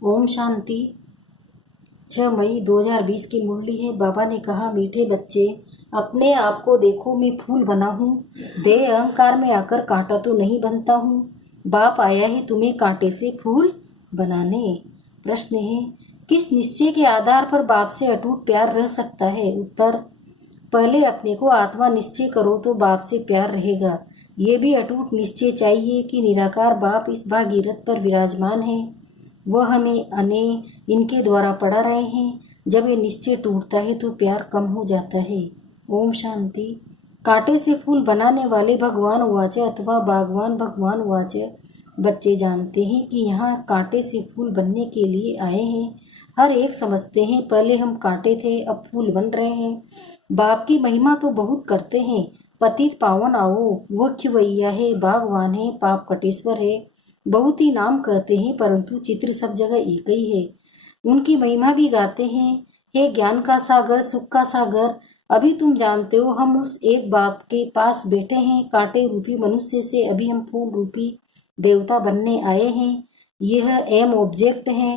ओम शांति। 6 मई 2020 की मुरली है। बाबा ने कहा, मीठे बच्चे, अपने आप को देखो, मैं फूल बना हूँ। देह अहंकार में आकर कांटा तो नहीं बनता हूँ। बाप आया है तुम्हें कांटे से फूल बनाने। प्रश्न है, किस निश्चय के आधार पर बाप से अटूट प्यार रह सकता है? उत्तर, पहले अपने को आत्मा निश्चय करो तो बाप से प्यार रहेगा। ये भी अटूट निश्चय चाहिए कि निराकार बाप इस भागीरथ पर विराजमान है। वह हमें अने इनके द्वारा पढ़ा रहे हैं। जब ये निश्चय टूटता है तो प्यार कम हो जाता है। ओम शांति। कांटे से फूल बनाने वाले भगवान वाचे अथवा बागवान भगवान वाचे बच्चे जानते हैं कि यहाँ कांटे से फूल बनने के लिए आए हैं। हर एक समझते हैं पहले हम कांटे थे, अब फूल बन रहे हैं। बाप की महिमा तो बहुत करते हैं। पतित पावन आओ, वो खिवैया है, बागवान है, पाप कटेश्वर है। बहुत ही नाम कहते हैं परंतु चित्र सब जगह एक ही है। उनकी महिमा भी गाते हैं। हे ज्ञान का सागर, सुख का सागर, अभी तुम जानते हो हम उस एक बाप के पास बैठे हैं। कांटे रूपी मनुष्य से अभी हम फूल रूपी देवता बनने आए हैं। यह एम ऑब्जेक्ट है।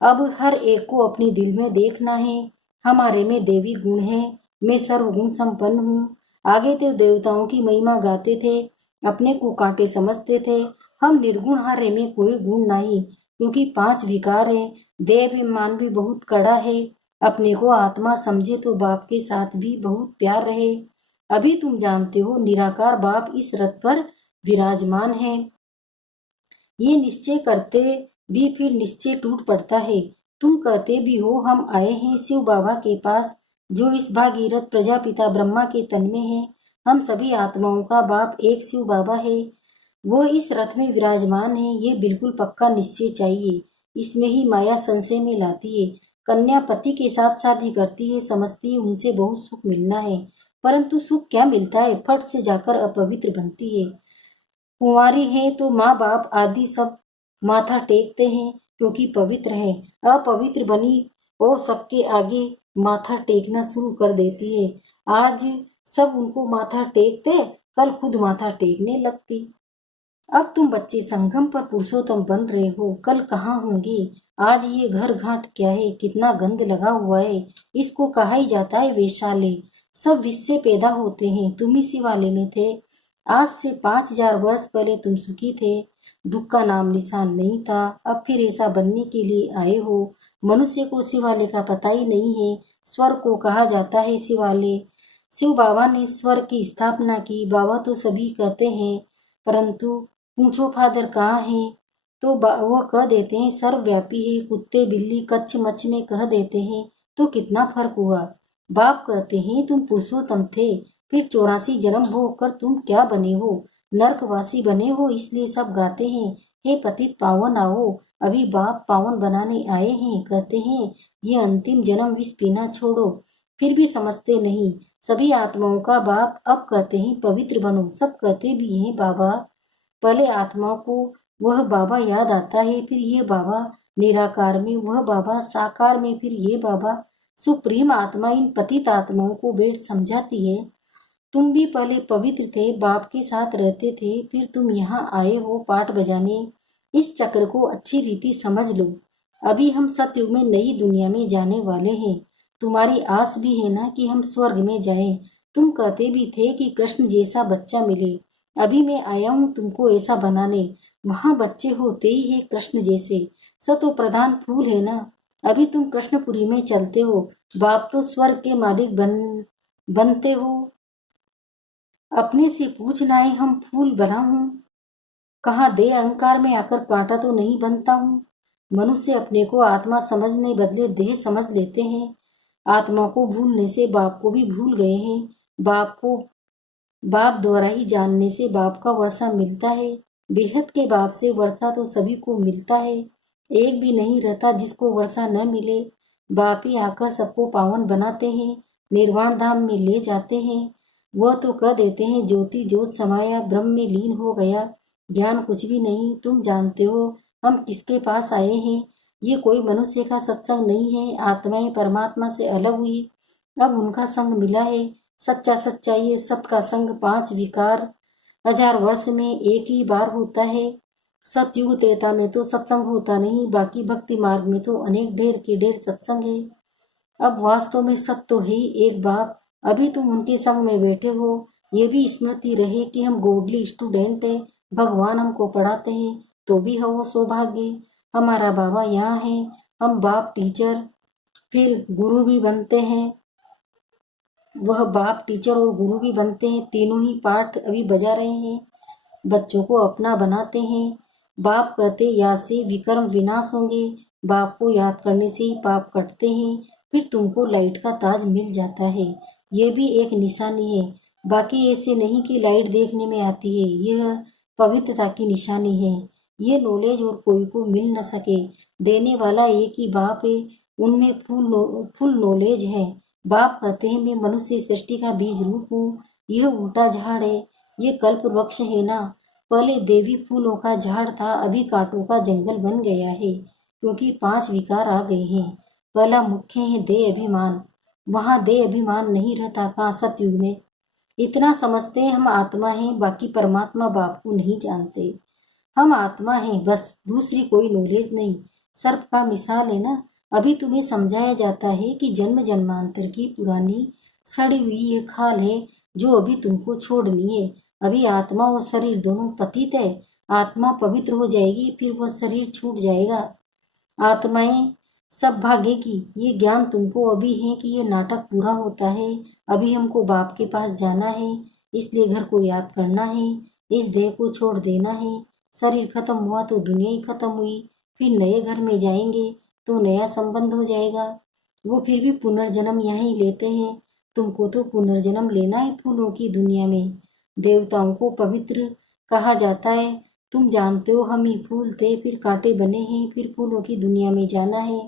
अब हर एक को अपने दिल में देखना है। हमारे में देवी गुण है। मैं सर्वगुण संपन्न हूँ। आगे तो देवताओं की महिमा गाते थे, अपने को कांटे समझते थे। हम निर्गुण हारे में कोई गुण नहीं, क्योंकि 5 विकार है। देह अभिमान भी बहुत कड़ा है। अपने को आत्मा समझे तो बाप के साथ भी बहुत प्यार रहे। अभी तुम जानते हो निराकार बाप इस रथ पर विराजमान है। ये निश्चय करते भी फिर निश्चय टूट पड़ता है। तुम कहते भी हो हम आए हैं शिव बाबा के पास, जो इस भागीरथ प्रजापिता ब्रह्मा के तन में है। हम सभी आत्माओं का बाप एक शिव बाबा है। वो इस रथ में विराजमान है। ये बिल्कुल पक्का निश्चय चाहिए। इसमें ही माया संशय में लाती है। कन्या पति के साथ शादी करती है, समझती है उनसे बहुत सुख मिलना है, परंतु सुख क्या मिलता है? फट से जाकर अपवित्र बनती है। कुंवारी है तो माँ बाप आदि सब माथा टेकते हैं क्योंकि पवित्र है। अपवित्र बनी और सबके आगे माथा टेकना शुरू कर देती है। आज सब उनको माथा टेकते, कल खुद माथा टेकने लगती। अब तुम बच्चे संगम पर पुरुषोत्तम बन रहे हो, कल कहाँ होंगे? आज ये घर घाट क्या है? कितना गंद लगा हुआ है। इसको कहा ही जाता है वेश्यालय। सब विष से पैदा होते हैं। तुम इसी वाले में थे। आज से 5000 वर्ष पहले तुम सुखी थे। दुख का नाम निशान नहीं था। अब फिर ऐसा बनने के लिए आए हो। मनुष्य को शिवालय का पता ही नहीं है। स्वर्ग को कहा जाता है शिवालय। शिव बाबा ने स्वर्ग की स्थापना की। बाबा तो सभी कहते हैं, परंतु पूछो फादर कहाँ है तो वो कह देते हैं सर्वव्यापी है। कुत्ते बिल्ली कच्छ मच्छ में कह देते हैं तो कितना फर्क हुआ। बाप कहते हैं तुम पुरुषोत्तम थे, फिर 84 जन्म होकर तुम क्या बने हो? नरकवासी बने हो। इसलिए सब गाते हैं, हे पतित पावन आओ। अभी बाप पावन बनाने आए हैं। कहते हैं ये अंतिम जन्म विष पीना छोड़ो, फिर भी समझते नहीं। सभी आत्माओं का बाप अब कहते हैं पवित्र बनो। सब कहते भी हैं बाबा। पहले आत्मा को वह बाबा याद आता है, फिर ये बाबा निराकार में, वह बाबा साकार में, फिर ये बाबा। सुप्रीम आत्मा इन पतित आत्माओं को बैठ समझाती है। तुम भी पहले पवित्र थे, बाप के साथ रहते थे, फिर तुम यहाँ आए हो पाठ बजाने। इस चक्र को अच्छी रीति समझ लो। अभी हम सतयुग में नई दुनिया में जाने वाले हैं। तुम्हारी आस भी है ना कि हम स्वर्ग में जाएं। तुम कहते भी थे कि कृष्ण जैसा बच्चा मिले। अभी मैं आया हूँ तुमको ऐसा बनाने। वहाँ बच्चे होते ही है कृष्ण जैसे। सतो प्रधान फूल है ना। अभी तुम कृष्णपुरी में चलते हो। बाप तो स्वर्ग के मालिक बनते हो। अपने से पूछना है हम फूल बना हूँ। कहाँ दे अहंकार में आकर कांटा तो नहीं बनता हूँ। मनुष्य अपने को आत्मा समझने बदले देह समझ लेते हैं। आत्मा को भूलने से बाप को भी भूल गए हैं। बाप द्वारा ही जानने से बाप का वर्षा मिलता है। बेहद के बाप से वर्षा तो सभी को मिलता है। एक भी नहीं रहता जिसको वर्षा न मिले। बाप ही आकर सबको पावन बनाते हैं, निर्वाण धाम में ले जाते हैं। वह तो कह देते हैं ज्योति ज्योत समाया, ब्रह्म में लीन हो गया। ज्ञान कुछ भी नहीं। तुम जानते हो हम किसके पास आए हैं। ये कोई मनुष्य का सत्संग नहीं है। आत्माएं परमात्मा से अलग हुई, अब उनका संग मिला है। सच्चा सच्चा ये सत का संग 5 विकार 1000 वर्ष में एक ही बार होता है। सतयुग त्रेता में तो सत्संग होता नहीं, बाकी भक्ति मार्ग में तो अनेक ढेर के ढेर सत्संग है। अब वास्तव में सब तो है ही एक बाप। अभी तुम उनके संग में बैठे हो। ये भी स्मृति रहे कि हम गोडली स्टूडेंट है, भगवान हमको पढ़ाते हैं, तो भी है वो सौभाग्य। हमारा बाबा यहाँ है, हम बाप टीचर फिर गुरु भी बनते हैं। वह बाप टीचर और गुरु भी बनते हैं, तीनों ही पाठ अभी बजा रहे हैं, बच्चों को अपना बनाते हैं। बाप कहते या से विकर्म विनाश होंगे, बाप को याद करने से ही पाप कटते हैं, फिर तुमको लाइट का ताज मिल जाता है। ये भी एक निशानी है, बाकी ऐसे नहीं कि लाइट देखने में आती है, यह पवित्रता की निशानी है। ये नॉलेज और कोई को मिल न सके, देने वाला एक ही बाप है, उनमें फुल नॉलेज है। बाप कहते हैं मैं मनुष्य सृष्टि का बीज रूप हूँ, यह उल्टा झाड़ है, ये कल्प वृक्ष है ना। पहले देवी फूलों का झाड़ था, अभी कांटों का जंगल बन गया है, क्योंकि 5 विकार आ गए हैं। पहला मुख्य है देह अभिमान, वहां देह अभिमान नहीं रहता कहाँ सतयुग में। इतना समझते हैं हम आत्मा हैं, बाकी परमात्मा बाप को नहीं जानते। हम आत्मा हैं बस, दूसरी कोई नॉलेज नहीं। सर्प का मिसाल है ना। अभी तुम्हें समझाया जाता है कि जन्म जन्मांतर की पुरानी सड़ी हुई ये खाल है जो अभी तुमको छोड़नी है। अभी आत्मा और शरीर दोनों पतित है। आत्मा पवित्र हो जाएगी, फिर वह शरीर छूट जाएगा। आत्माएं सब भागेगी। ये ज्ञान तुमको अभी है कि ये नाटक पूरा होता है। अभी हमको बाप के पास जाना है, इसलिए घर को याद करना है, इस देह को छोड़ देना है। शरीर खत्म हुआ तो दुनिया ही खत्म हुई, फिर नए घर में जाएंगे तो नया संबंध हो जाएगा। वो फिर भी पुनर्जन्म यहीं लेते हैं। तुमको तो पुनर्जन्म लेना है फूलों की दुनिया में। देवताओं को पवित्र कहा जाता है। तुम जानते हो हम ही फूल थे, फिर कांटे बने हैं, फिर फूलों की दुनिया में जाना है।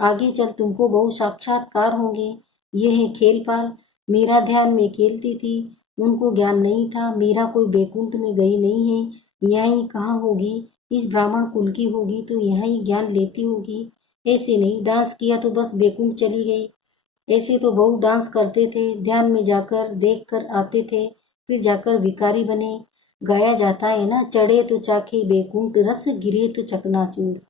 आगे चल तुमको बहु साक्षात्कार होंगे। ये है खेल पाल। मीरा ध्यान में खेलती थी, उनको ज्ञान नहीं था मीरा कोई बैकुंठ में गई नहीं है, यहीं कहाँ होगी, इस ब्राह्मण कुल की होगी तो यहाँ ही ज्ञान लेती होगी। ऐसे नहीं डांस किया तो बस बैकुंठ चली गई। ऐसे तो बहुत डांस करते थे, ध्यान में जाकर देख कर आते थे, फिर जाकर भिखारी बने। गाया जाता है ना, चढ़े तो चाखे बैकुंठ, रस गिरे तो चकनाचूर।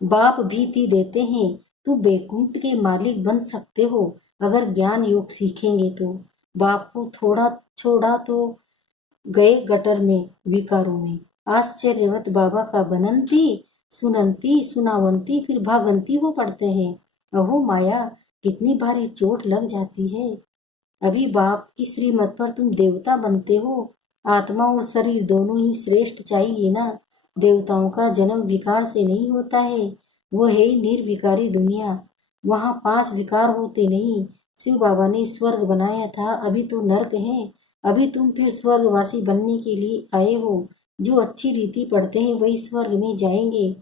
बाप भीति देते हैं, तू बैकुंठ के मालिक बन सकते हो अगर ज्ञान योग सीखेंगे तो। बाप को थोड़ा छोड़ा तो गए गटर में विकारों में। आश्चर्यवत बाबा का बनंती सुनंती सुनावंती फिर भागंती वो पढ़ते हैं। अहो माया, कितनी भारी चोट लग जाती है। अभी बाप की श्रीमत पर तुम देवता बनते हो। आत्मा और शरीर दोनों ही श्रेष्ठ चाहिए ना। देवताओं का जन्म विकार से नहीं होता है, वो है निर्विकारी दुनिया। वहाँ 5 विकार होते नहीं। शिव बाबा ने स्वर्ग बनाया था, अभी तो नर्क है। अभी तुम फिर स्वर्गवासी बनने के लिए आए हो। जो अच्छी रीति पढ़ते हैं वही स्वर्ग में जाएंगे।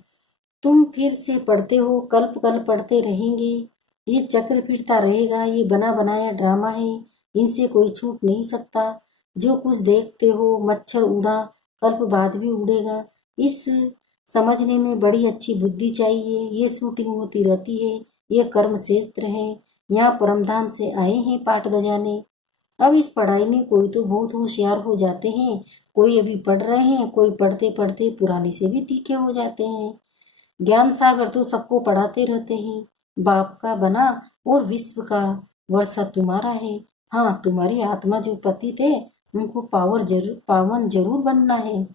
तुम फिर से पढ़ते हो, कल्प कल्प पढ़ते रहेंगे। ये चक्र फिरता रहेगा, ये बना बनाया ड्रामा है, इनसे कोई छूट नहीं सकता। जो कुछ देखते हो, मच्छर उड़ा कल्प बाद भी उड़ेगा। इस समझने में बड़ी अच्छी बुद्धि चाहिए। ये शूटिंग होती रहती है, ये कर्म क्षेत्र है। यहाँ परमधाम से आए हैं पाठ बजाने। अब इस पढ़ाई में कोई तो बहुत होशियार हो जाते हैं, कोई अभी पढ़ रहे हैं, कोई पढ़ते पढ़ते पुराने से भी तीखे हो जाते हैं। ज्ञान सागर तो सबको पढ़ाते रहते हैं। बाप का बना और विश्व का वर्षा तुम्हारा है। हाँ, तुम्हारी आत्मा जो पति थे उनको पावन जरूर बनना है।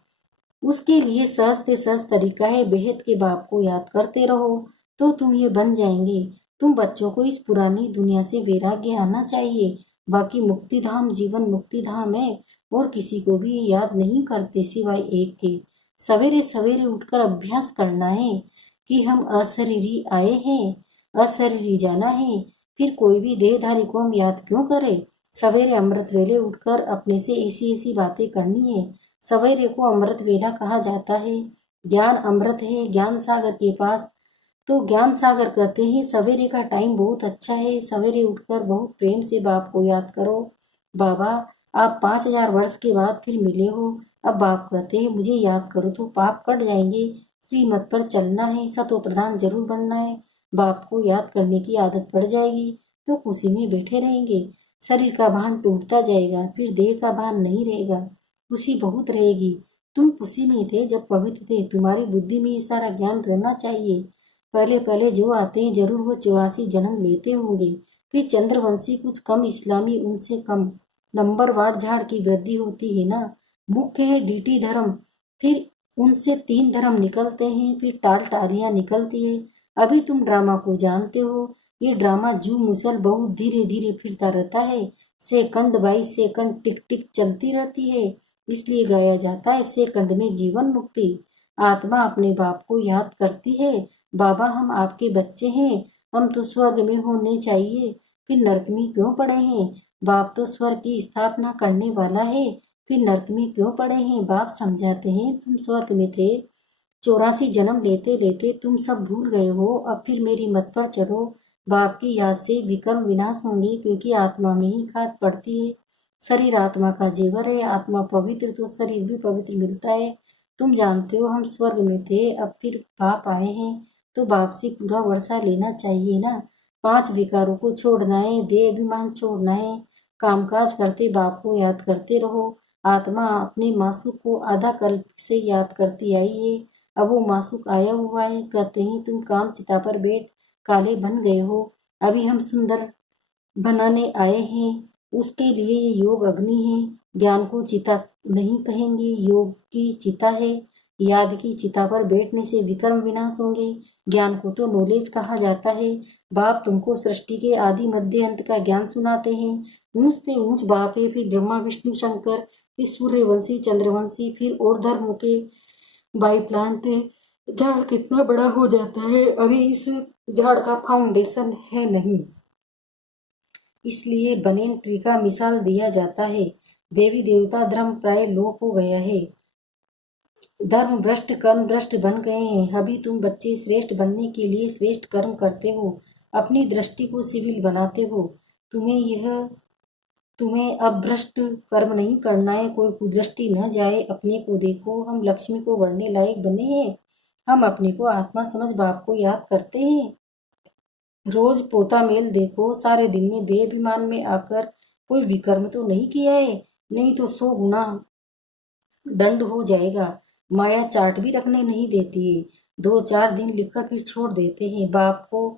उसके लिए सहज से सहज तरीका है, बेहद के बाप को याद करते रहो तो तुम ये बन जाएंगे। तुम बच्चों को इस पुरानी दुनिया से वैराग्य आना चाहिए। बाकी मुक्ति धाम जीवन मुक्ति धाम है, और किसी को भी याद नहीं करते सिवाय एक के। सवेरे सवेरे उठकर अभ्यास करना है कि हम अशरीरी आए हैं, अशरीरी जाना है, फिर कोई भी देहधारी को हम याद क्यों करें। सवेरे अमृत वेले उठकर अपने से ऐसी ऐसी बातें करनी है। सवेरे को अमृत वेला कहा जाता है। ज्ञान अमृत है ज्ञान सागर के पास। तो ज्ञान सागर कहते हैं सवेरे का टाइम बहुत अच्छा है। सवेरे उठकर बहुत प्रेम से बाप को याद करो। बाबा, आप 5000 वर्ष के बाद फिर मिले हो। अब बाप कहते हैं मुझे याद करो तो पाप कट जाएंगे। श्रीमत पर चलना है, सतो प्रधान जरूर बनना है। बाप को याद करने की आदत पड़ जाएगी तो खुशी में बैठे रहेंगे। शरीर का भान टूटता जाएगा, फिर देह का भान नहीं रहेगा, खुशी बहुत रहेगी। तुम उसी में थे जब पवित्र थे। तुम्हारी बुद्धि में ये सारा ज्ञान रहना चाहिए। पहले पहले जो आते हैं जरूर वो 84 जन्म लेते होंगे। फिर चंद्रवंशी कुछ कम, इस्लामी उनसे कम। नंबरवार झाड़ की वृद्धि होती है ना। मुख्य है डीटी धर्म, फिर उनसे 3 धर्म निकलते हैं, फिर टाल टारियां निकलती है। अभी तुम ड्रामा को जानते हो। ये ड्रामा जू मुसल बहुत धीरे धीरे फिरता रहता है। सेकंड बाई सेकंड टिक टिक चलती रहती है। इसलिए गाया जाता है सेकंड में जीवन मुक्ति। आत्मा अपने बाप को याद करती है, बाबा हम आपके बच्चे हैं, हम तो स्वर्ग में होने चाहिए, फिर नरक में क्यों पड़े हैं? बाप तो स्वर्ग की स्थापना करने वाला है, फिर नरक में क्यों पड़े हैं? बाप समझाते हैं तुम स्वर्ग में थे, 84 जन्म लेते लेते तुम सब भूल गए हो, अब फिर मेरी मत पर चलो। बाप की याद से विकर्म विनाश होंगे, क्योंकि आत्मा में ही खाद पड़ती है। शरीर आत्मा का जेवर है, आत्मा पवित्र तो शरीर भी पवित्र मिलता है। तुम जानते हो हम स्वर्ग में थे, अब फिर बाप आए हैं तो बाप से पूरा वर्षा लेना चाहिए ना। 5 विकारों को छोड़ना है, देह अभिमान छोड़ना है, कामकाज करते बाप को याद करते रहो। आत्मा अपने मासूक को आधा कल्प से याद करती आई है, अब वो मासूक आया हुआ है। कहते हैं तुम काम चिता पर बैठ काले बन गए हो, अभी हम सुंदर बनाने आए हैं। उसके लिए ये योग अग्नि है। ज्ञान को चिता नहीं कहेंगे, योग की चिता है। याद की चिता पर बैठने से विक्रम विनाश होंगे। ज्ञान को तो नॉलेज कहा जाता है। बाप तुमको सृष्टि के आदि मध्य अंत का ज्ञान सुनाते हैं। ऊंच से ऊंच बाप है, फिर ब्रह्मा विष्णु शंकर, फिर सूर्यवंशी चंद्रवंशी, फिर और धर्मों के बाई प्लांट है। झाड़ कितना बड़ा हो जाता है, अभी इस झाड़ का फाउंडेशन है नहीं, इसलिए बनेन ट्री का मिसाल दिया जाता है। देवी देवता धर्म प्राय लोप हो गया है, धर्म भ्रष्ट कर्म भ्रष्ट बन गए हैं। अभी तुम बच्चे श्रेष्ठ बनने के लिए श्रेष्ठ कर्म करते हो, अपनी दृष्टि को सिविल बनाते हो। तुम्हें अब भ्रष्ट कर्म नहीं करना है, कोई कुदृष्टि न जाए। अपने को देखो, हम लक्ष्मी को वरने लायक बने हैं। हम अपने को आत्मा समझ बाप को याद करते हैं। रोज पोता मेल देखो, सारे दिन में देह अभिमान में आकर कोई विकर्म तो नहीं किया है, नहीं तो 100 गुना दंड हो जाएगा। माया चार्ट भी रखने नहीं देती है, 2-4 दिन लिखकर फिर छोड़ देते हैं। बाप को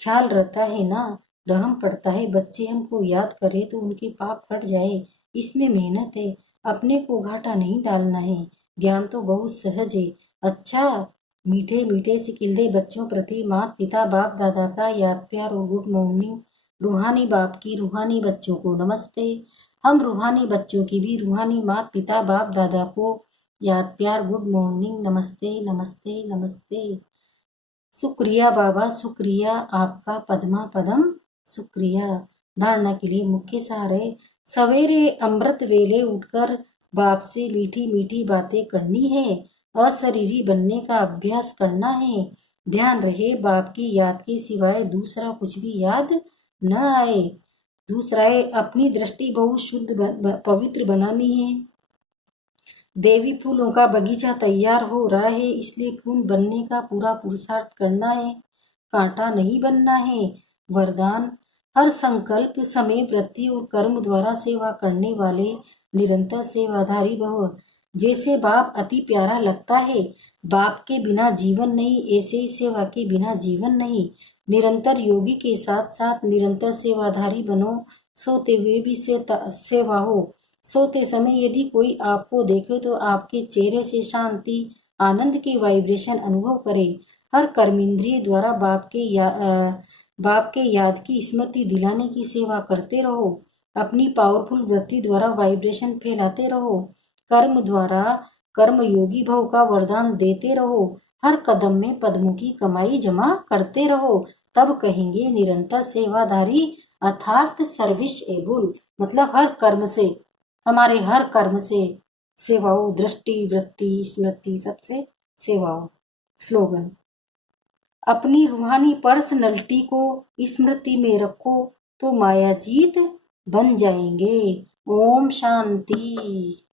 ख्याल रहता है ना, रहम पड़ता है बच्चे हमको याद करे तो उनके पाप कट जाए। इसमें मेहनत है, अपने को घाटा नहीं डालना है। ज्ञान तो बहुत सहज है। अच्छा, मीठे मीठे सिकिल्दे बच्चों प्रति माता पिता बाप दादा का याद प्यार और गुड मॉर्निंग। रूहानी बाप की रूहानी बच्चों को नमस्ते। हम रूहानी बच्चों की भी रूहानी माता पिता बाप दादा को याद प्यार गुड मॉर्निंग, नमस्ते नमस्ते नमस्ते। शुक्रिया बाबा, शुक्रिया आपका पद्मा पदम, शुक्रिया। धारणा के लिए मुख्य सहारे। सवेरे अमृत वेले उठकर बाप से मीठी मीठी बातें करनी है, अशरीरी बनने का अभ्यास करना है। ध्यान रहे बाप की याद के सिवाय दूसरा कुछ भी याद न आए। दूसरा है अपनी दृष्टि बहुत शुद्ध पवित्र बनानी है। देवी फूलों का बगीचा तैयार हो रहा है, इसलिए फूल बनने का पूरा पुरुषार्थ करना है, कांटा नहीं बनना है। वरदान, हर संकल्प समय वृत्ति और कर्म द्वारा सेवा करने वाले निरंतर सेवाधारी भव। जैसे बाप अति प्यारा लगता है, बाप के बिना जीवन नहीं, ऐसे ही सेवा के बिना जीवन नहीं। निरंतर योगी के साथ साथ निरंतर सेवाधारी बनो, सोते हुए भी सेवा हो। सोते समय यदि कोई आपको देखे तो आपके चेहरे से शांति आनंद की वाइब्रेशन अनुभव करे। हर कर्मेंद्रिय द्वारा बाप के याद की स्मृति दिलाने की सेवा करते रहो। अपनी पावरफुल वृत्ति द्वारा वाइब्रेशन फैलाते रहो। कर्म द्वारा कर्म योगी भव का वरदान देते रहो। हर कदम में पद्मों की कमाई जमा करते रहो, तब कहेंगे निरंतर सेवाधारी अर्थात सर्विस एबुल। मतलब हर कर्म से, हमारे हर कर्म से सेवाओं, दृष्टि वृत्ति स्मृति सबसे सेवाओं। स्लोगन, अपनी रूहानी पर्सनैलिटी को स्मृति में रखो तो माया जीत बन जाएंगे। ओम शांति।